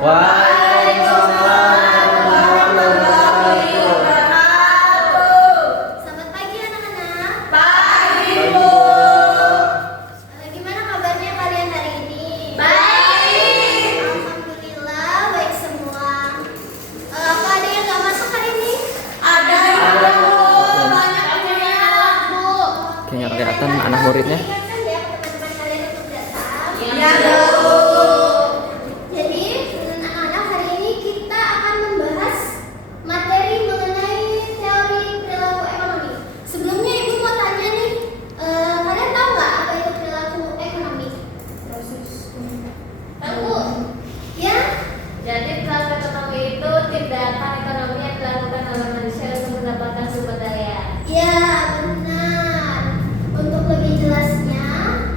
Waalaikumsalam warahmatullahi wabarakatuh. Selamat pagi anak-anak. Pagi, Bu. Gimana kabarnya kalian hari ini? Baik. Alhamdulillah baik semua. Apa ada yang nggak masuk hari ini? Ada, Bu. Banyak yang Bu. Kayaknya kelihatan anak muridnya. Ingatkan ya teman-teman kalian untuk datang. Iya, Bu. Jadi anak-anak hari ini kita akan membahas materi mengenai teori perilaku ekonomi. Sebelumnya Ibu mau tanya nih, kalian tahu nggak apa itu perilaku ekonomi? Tahu? Ya? Jadi perilaku ekonomi itu tindakan ekonomi yang dilakukan oleh manusia untuk mendapatkan sumber daya. Ya, benar. Untuk lebih jelasnya,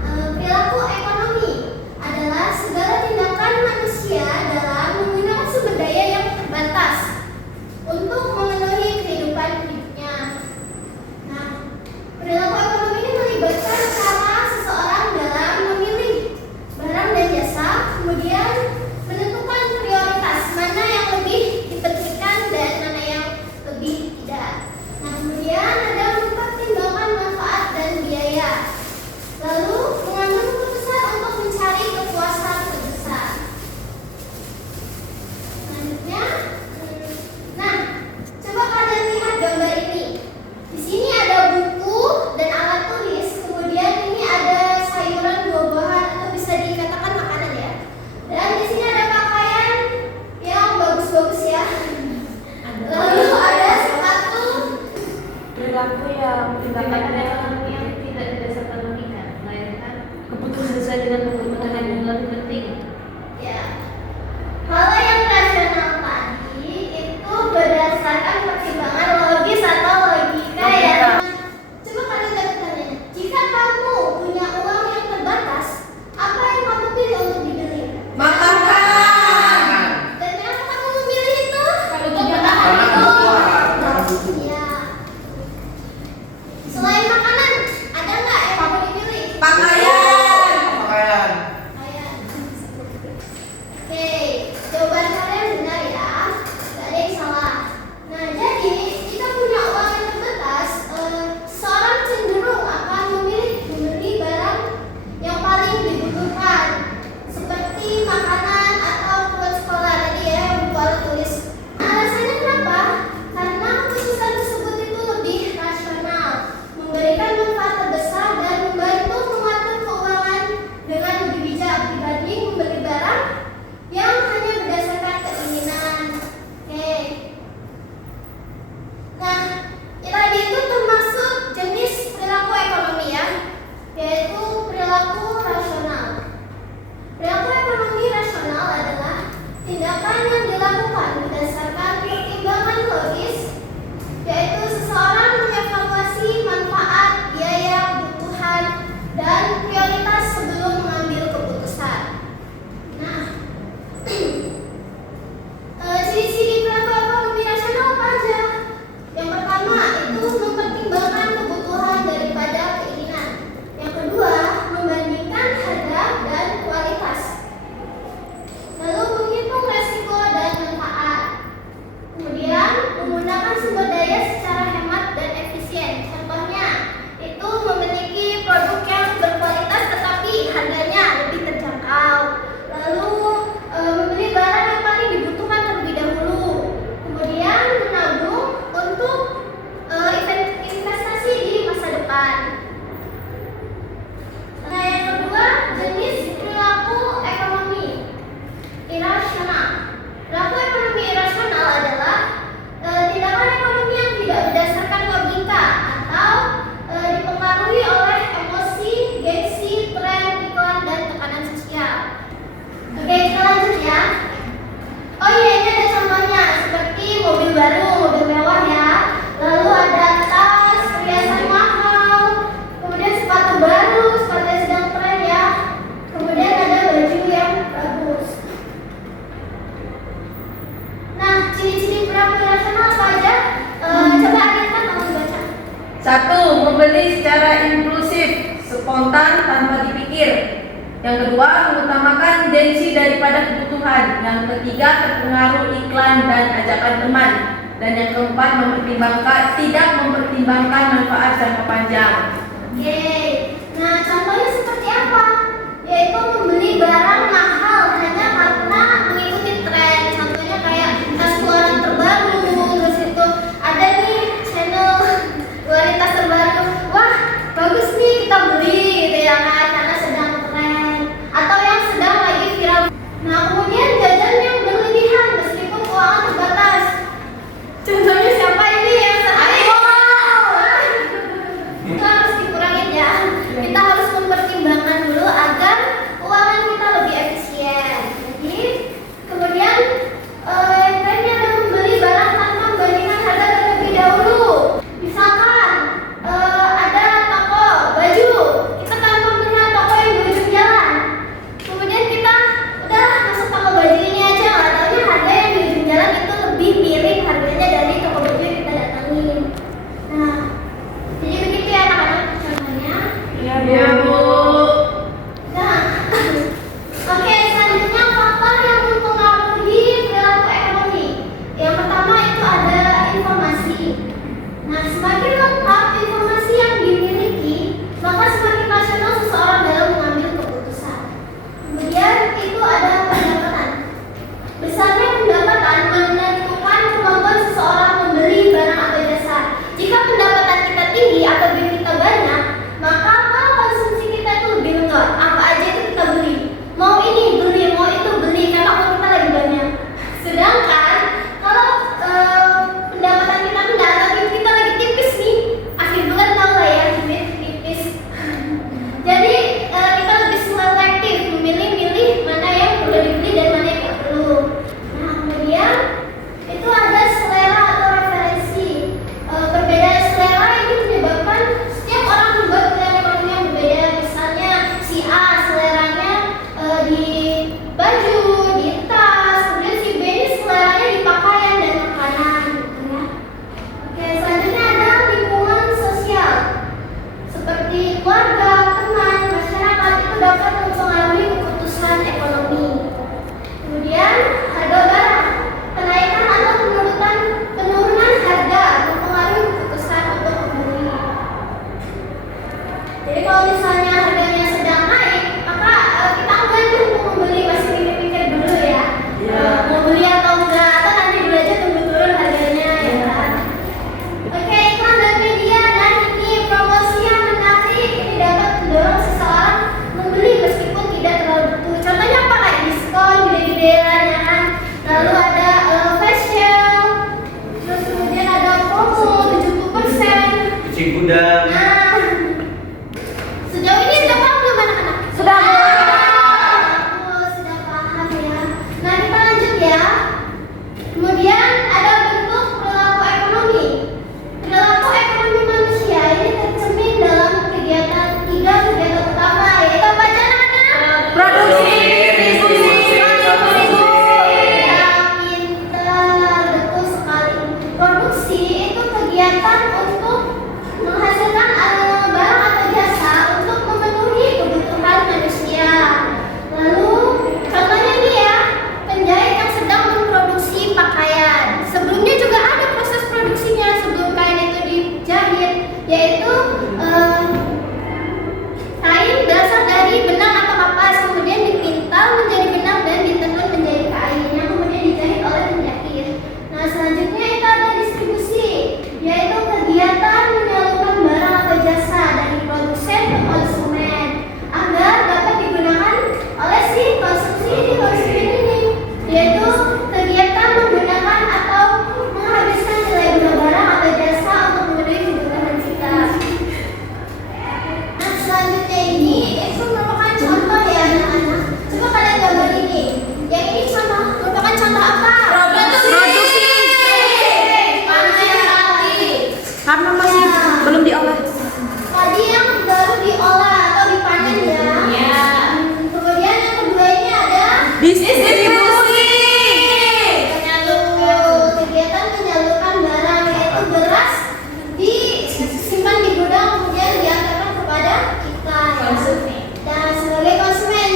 perilaku ekonomi adalah segala tindakan manusia dalam menggunakan sumber daya yang terbatas untuk memenuhi kehidupan hidupnya. Nah, perilaku ekonomi ini melibatkan cara seseorang dalam memilih barang dan jasa, kemudian menentukan prioritas mana yang lebih dipentingkan dan mana yang lebih tidak. Nah, kemudian ada mempertimbangkan manfaat dan biaya, lalu mengambil keputusan untuk mencari kepuasan terbesar. Selanjutnya, nah, coba kalian lihat gambar ini. Di sini ada buku dan alat tulis, kemudian ini ada sayuran, buah-buahan atau bisa dikatakan makanan ya. Dan di sini ada pakaian yang bagus-bagus ya. Lalu ada sepatu. Perilaku yang tindakan ekonomi yang tidak didasarkan logika, melainkan keputusan sesuai dengan kebutuhan yang lebih penting. Ya. Kalau yang rasional tadi itu berdasarkan pertimbangan logis atau logika ya. Coba kalian lihat tanya, jika kamu punya uang yang terbatas, apa yang kamu pilih untuk dibeli? Makanan. Dan kenapa kamu memilih itu? Untuk Karena bertahan hidup. kebutuhan. Iya. Selain makanan, ada nggak yang kamu dipilih? Pakaian. Yang kedua, mengutamakan gengsi daripada kebutuhan. Yang ketiga, terpengaruh iklan dan ajakan teman. Dan yang keempat, tidak mempertimbangkan manfaat jangka panjang. Oke, nah contohnya seperti apa? Yaitu membeli barang mahal hanya karena mengikuti tren. Contohnya kayak tas keluaran terbaru, terus itu ada nih channel keluarin tas terbaru. Wah, bagus nih kita beli gitu ya kan, karena sedang tren atau yang sedang lagi viral. Nah kemudian jajan yang berlebihan meskipun keuangan terbatas. Contohnya siapa ini yang itu harus dikurangin ya. Kita harus mempertimbangkan dulu agar keuangan kita lebih efisien. Jadi kemudian yang lainnya adalah membeli barang tanpa membandingkan harga terlebih dahulu. Misalkan ada toko baju, kita tanpa melihat toko yang di ujung jalan. Kemudian kita udah masuk toko baju ini aja, nggak taunya harga yang di ujung jalan itu lebih miring harganya dari toko baju yang kita datangin. Nah, jadi begitu ya anak-anak contohnya. Iya, Bu. Nah, oke, selanjutnya faktor yang mempengaruhi perilaku ekonomi. Yang pertama itu ada informasi. Nah, semakin lengkap informasi yang dimiliki, maka semakin rasional seseorang dalam mengambil keputusan. Kemudian itu ada pendapatan. Besarnya pendapatan menentukan kemampuan seseorang membeli barang atau jasa. Jika pendapatan kita tinggi atau duit kita banyak, maka konsumsi kita itu lebih lentur. Apa aja itu kita beli. Mau ini beli, mau itu beli, karena uang kita lagi banyak. Sedangkan kalau pendapatan kita rendah atau duit kita lagi tipis nih, akhir bulan tahu lah ya, duit tipis. Jadi kita lebih selektif memilih-milih mana yang perlu dibeli dan mana yang nggak perlu. Nah kemudian itu ada selera atau referensi. Perbedaan selera ini menyebabkan setiap orang membuat pilihan ekonomi yang berbeda. Misalnya si A seleranya di baju, di tas, kemudian si B ini seleranya di pakaian dan makanan gitu ya. Oke, selanjutnya ada lingkungan sosial seperti keluarga, teman, masyarakat itu dapat mempengaruhi keputusan ekonomi. Kemudian harga barang, kenaikan atau penurunan harga mempengaruhi keputusan untuk membeli. Jadi kalau misalnya harganya sedang naik, maka kita enggak tuh untuk membeli, masih pikir-pikir dulu ya. Mau beli atau enggak, atau nanti dulu aja tunggu turun harganya ya kan. Oke, iklan dan media. Nah ini promosi yang menarik ini dapat mendorong seseorang membeli meskipun tidak terlalu butuh. Contohnya apa? Kayak diskon gede-gedean ya kan. Lalu ada flash sale, terus kemudian ada promo 70%. Kucing gudang. Nah, sejauh ini sudah paham belum anak-anak? Sudah, Bu. Sudah paham ya. Nah kita lanjut ya. Kemudian ada bentuk perilaku ekonomi. Perilaku ekonomi manusia ini tercermin dalam tiga kegiatan utama, yaitu apa aja anak-anak? Produksi, distribusi, Ya, pintar, betul sekali. Produksi itu kegiatan untuk menghasilkan barang atau jasa untuk memenuhi kebutuhan manusia. Lalu contohnya nih ya, penjahit yang sedang memproduksi pakaian. Sebelumnya juga ada proses produksinya sebelum kain itu dijahit, yaitu kain berasal dari benang atau kapas, kemudian dipintal menjadi benang dan ditenun menjadi kain yang kemudian dijahit oleh penjahit. Nah selanjutnya itu ada distribusi, yaitu kegiatan menyalurkan barang atau jasa dari produsen ke konsumen agar dapat digunakan oleh si konsumen ini, yaitu kegiatan menggunakan atau menghabiskan nilai guna barang atau jasa untuk memenuhi kebutuhan kita. Nah selanjutnya ini itu merupakan contoh ya anak-anak. Coba kalian gambar ini. Yang ini merupakan contoh apa? Produksi. Karena masih belum diolah. Tadi yang baru diolah atau dipanen ya. Kemudian yang kedua ini ada Distribusi. kegiatan menyalurkan barang, yaitu beras disimpan di gudang kemudian diantarkan kepada kita ya. Dan sebagai konsumen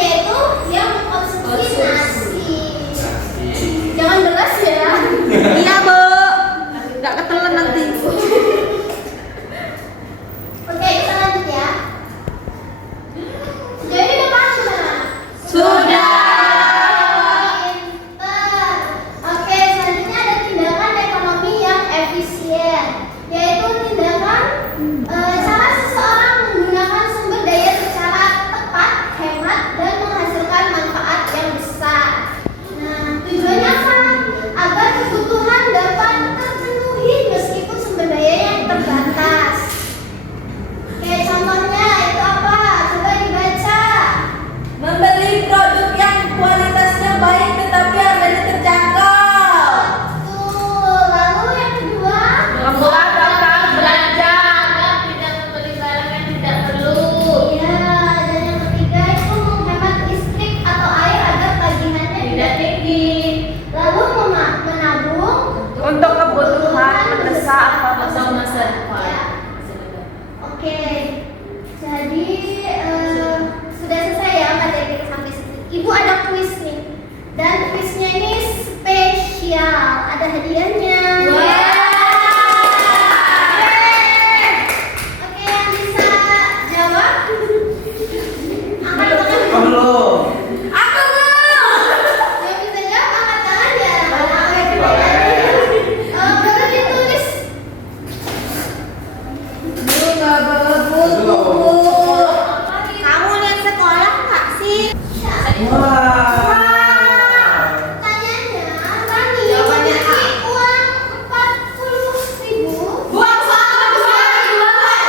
ada hadiahnya. Oke, yang bisa jawab angkat tangan. Belum. Yang bisa jawab angkat tangan ya. Baru ditulis. Kamu lihat sekolah nggak sih? Pertanyaannya, Rani memiliki uang 40.000. Buang satu.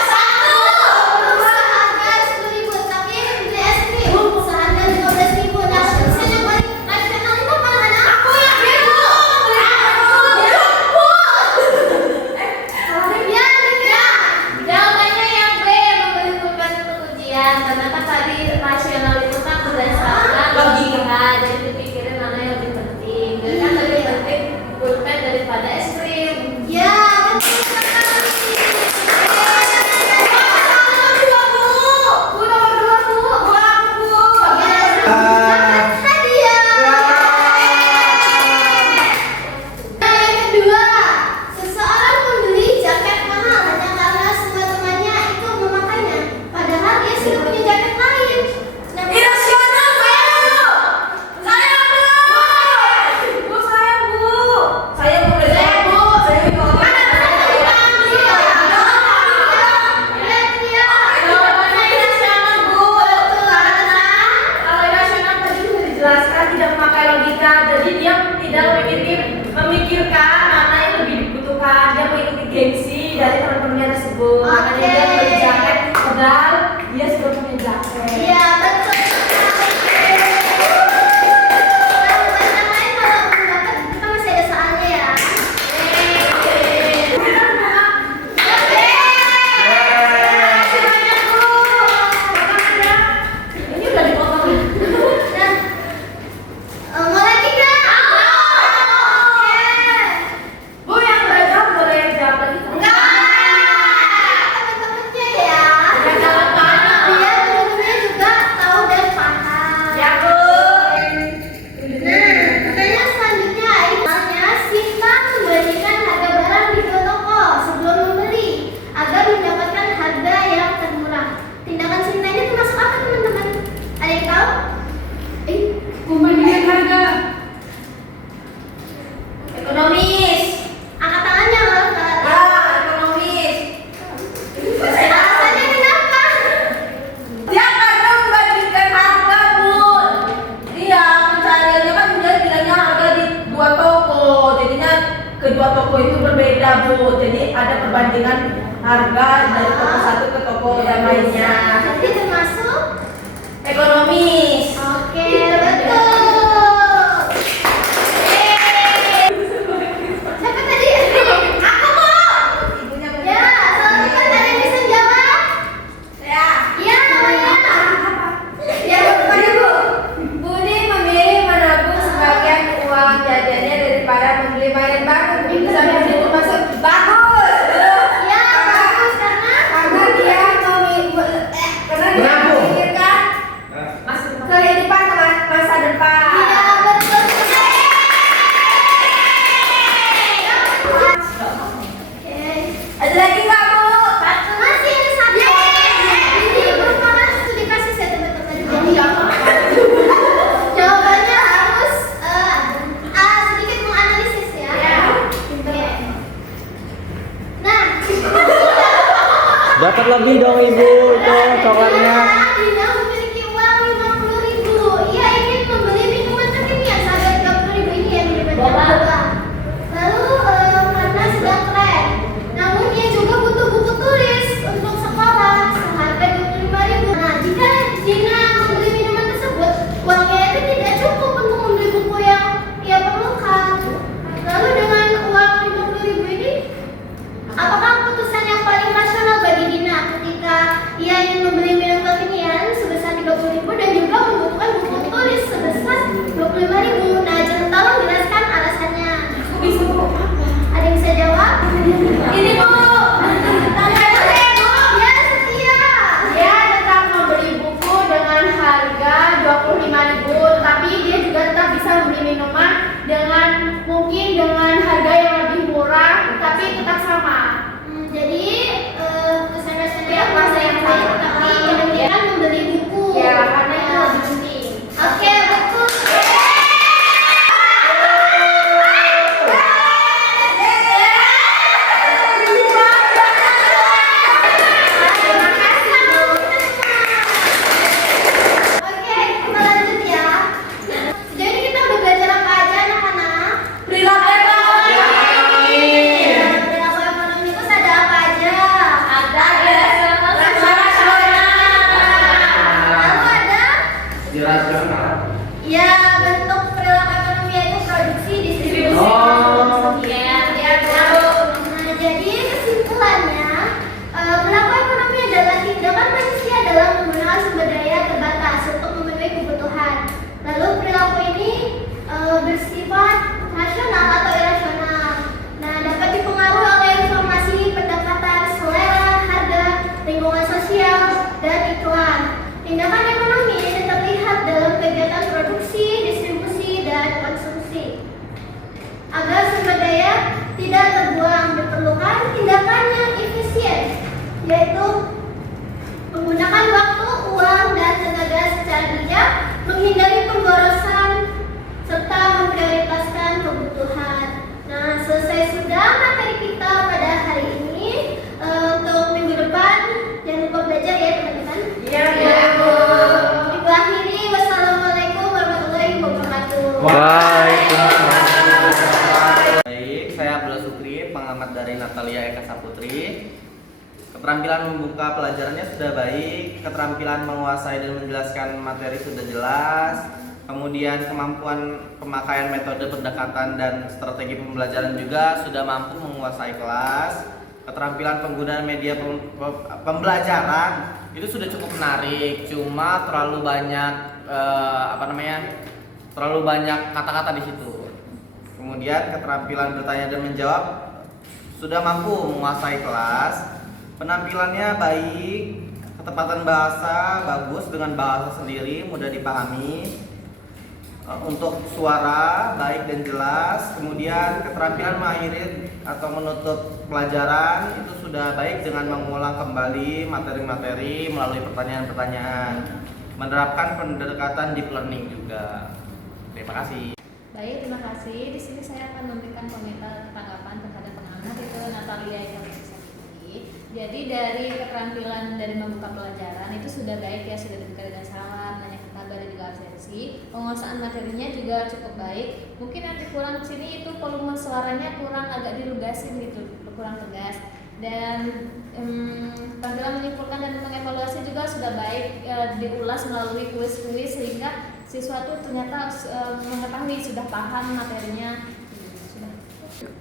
Seharga 10.000, tapi beli es krim seharga 15.000. Nah, tulisan yang paling rasional itu mana? Aku yang biru. Ya. Jawabannya yang B, membeli pulpen untuk ujian. Karena kan tadi rasional itu kan berdasarkan logika, jadi dipikirin mana yang lebih penting. Dan kan lebih penting pulpen daripada es krim. Ya, betul sekali. Bu nomor 2 Bu. Buang Bu. Dapat hadiah. Yang kedua, seseorang membeli jaket mahal hanya karena semua temannya itu memakainya, padahal dia sudah punya jaket lain. Nah, Irasional Bu. Saya Bu. Bu saya Bu. Saya Bu. Saya Bu. Saya Bu. Jawabannya irasional Bu. Kalau irasional tadi sudah dijelaskan tidak memakai logika, jadi dia tidak memikirkan mana yang lebih dibutuhkan. Dia mengikuti gengsi dari teman-temannya tersebut. Makanya dia beli jaket padahal dia sudah punya jaket. Iya, betul. Nah, pertanyaan lain kalau belum dapat, kita masih ada soalnya ya. Ini udah dipotong. Nah, mau lagi nggak? Bu yang udah jawab boleh jawab lagi. Teman-temannya ya. Biar gurunya juga tahu dan paham. Ya Bu. Nah, pertanyaan selanjutnya, misalnya Sinta membandingkan harga barang di dua toko sebelum membeli agar mendapatkan harga yang termurah. Tindakan Sinta ini termasuk apa teman-teman? Ada yang tahu? Membandingkan harga. Ekonomis. Angkat tangannya kalau nggak. Ekonomis. Alasannya kenapa? Dia karena membandingkan harga Bu. Iya, pencariannya kan dia bilangnya harga di dua toko. Jadinya kedua toko itu berbeda Bu. Jadi ada perbandingan harga dari toko satu ke toko yang lainnya. Jadi termasuk? Ekonomis. Oke, betul. Siapa tadi? Aku Ibunya Ya, soal cepat ada yang bisa jawab? Ya. Iya, namanya. Ya, kepada Bu. Budi memilih menabung sebagian uang jajannya daripada membeli mainan baru. Itu sampai situ masuk bagus. Ya, bagus karena Karena dia memikirkan kehidupan masa depan. iya betul sekali. Oke. Ada lagi nggak Bu? Masih ada satu. Ini merupakan studi kasus ya teman-teman. Jadi jawabannya harus sedikit menganalisis ya. Oke. Nah, Dapat lebih dong Ibu tuh coklatnya. Dina memiliki uang 50.000. Ia ingin membeli minuman kekinian seharga 30.000 ini yang boba. Lalu karena sedang tren, namun ia juga butuh buku tulis untuk sekolah seharga 25.000. Nah, jika Dina membeli minuman tersebut, uangnya itu tidak cukup untuk membeli buku yang ia perlukan. Lalu dengan uang 50.000 ini, apakah keputusan yang paling rasional bagi Dina ketika ia ingin membeli minum kekinian? Ya, bentuk perilaku ekonomi itu produksi, distribusi, Oh. Nah, jadi kesimpulannya, perilaku ekonomi adalah tindakan manusia dalam menggunakan sumber daya terbatas untuk memenuhi kebutuhan. Lalu perilaku ini bersifat rasional atau irasional. Nah, dapat dipengaruhi oleh informasi, pendekatan, selera, harga, lingkungan sosial, dan iklan. Tindakan ekonomi ini terlihat dalam kegiatan produksi, distribusi, dan konsumsi. Agar sumber daya tidak terbuang, diperlukan tindakan yang efisien, yaitu menggunakan waktu, uang, dan tenaga secara bijak, menghindari pemborosan, serta memprioritaskan kebutuhan. Nah, selesai sudah materi kita pada hari ini. Untuk minggu depan jangan lupa belajar ya teman-teman. Iya, Bu. Ibu akhiri, wassalamualaikum warahmatullahi wabarakatuh. Baik, saya Abdullah Sukri, pengamat dari Natalia Eka Saputri. Keterampilan membuka pelajarannya sudah baik, keterampilan menguasai dan menjelaskan materi sudah jelas, kemudian kemampuan pemakaian metode pendekatan dan strategi pembelajaran juga sudah mampu menguasai kelas. Keterampilan penggunaan media pembelajaran itu sudah cukup menarik, cuma terlalu banyak terlalu banyak kata-kata di situ. Kemudian keterampilan bertanya dan menjawab sudah mampu menguasai kelas. Penampilannya baik, ketepatan bahasa bagus dengan bahasa sendiri, mudah dipahami. Untuk suara baik dan jelas. Kemudian keterampilan mengakhiri atau menutup pelajaran itu sudah baik dengan mengulang kembali materi-materi melalui pertanyaan-pertanyaan. Menerapkan pendekatan deep learning juga. Terima kasih. Baik, terima kasih. Di sini saya akan memberikan komentar tanggapan terhadap pengamat itu Natalia Eka Saputri. Jadi dari keterampilan dari membuka pelajaran itu sudah baik ya, sudah dibuka dengan salam, banyak kata dan juga absensi. Penguasaan materinya juga cukup baik. Mungkin nanti kurang di sini itu volume suaranya kurang agak dilugasin gitu, kurang tegas. Dan tampilan menyimpulkan dan mengevaluasi juga sudah baik, diulas melalui kuis-kuis sehingga siswa itu ternyata mengetahui, sudah paham materinya. Sudah.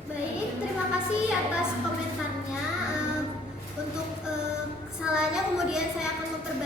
Baik, terima kasih atas komentarnya. Untuk kesalahannya kemudian saya akan memperbaiki